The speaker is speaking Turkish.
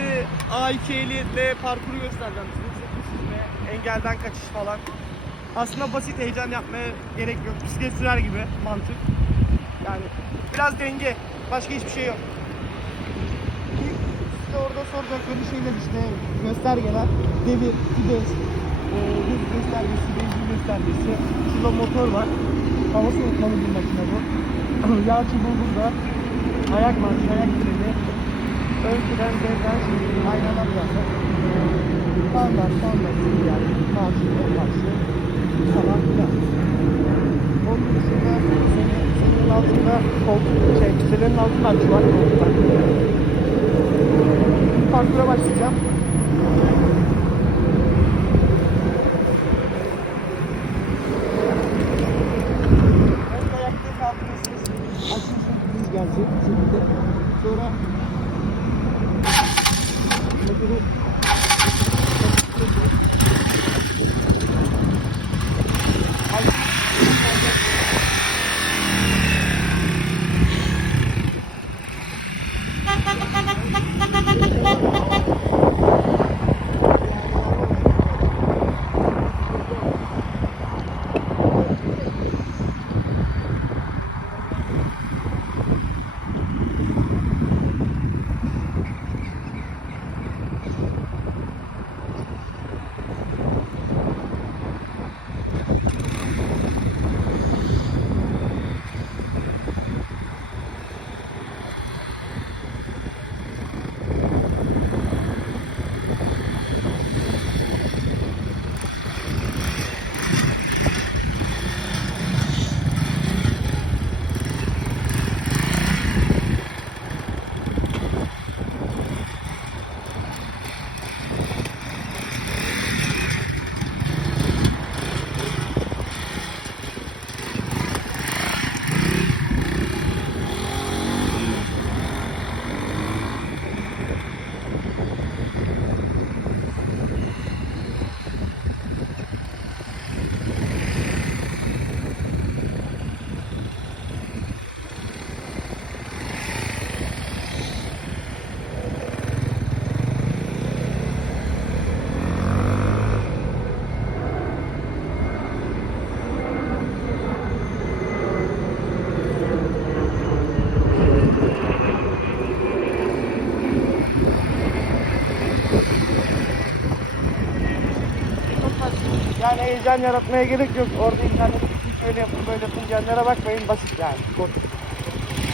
Şimdi A2 ehliyetle parkuru göstereceğim size. Engelden kaçış falan. Aslında basit heyecan yapmaya gerek yok. Bisiklet sürer gibi mantık. Yani biraz denge. Başka hiçbir şey yok. Size orada soracakları şeyler işte göstergeler. Devir, vites, e, hız göstergesi, benzin göstergesi. Şurada motor var. Hava soğutmalı bir makine bu. Yağ çubuğu burada. Ayak marşı, ayak freni. Ön fren, devren, aynalar zaten. Standart, sinyal, marşı, ön marşı falan filan. Onun dışında senin, senin altında koltuk, şey, senin altında açı var koltuklar. Parkura başlayacağım. Gelecek şekilde. Sonra কিন্তু Yani heyecan yaratmaya gerek yok. Orada internette şöyle yapın böyle yapın diyenlere bakmayın basit yani. Basit.